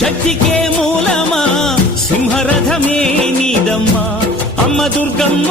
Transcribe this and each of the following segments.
శక్తికే మూలమా? సింహరథమే నీదమ్మా. అమ్మ దుర్గమ్మ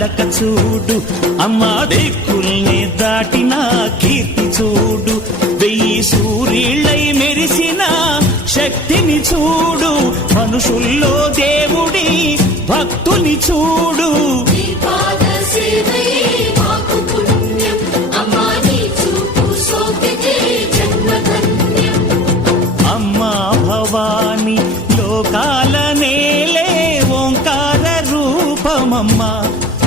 నడక చూడు. అమ్మా దిక్కుల్ని దాటిన కీర్తి చూడు. వెయ్యి సూర్యుళ్ళై మెరిసిన శక్తిని చూడు. మనుషుల్లో దేవుడి భక్తుని చూడు. అమ్మా భవాని లోకాల నేలే ఓంకార రూపమమ్మా.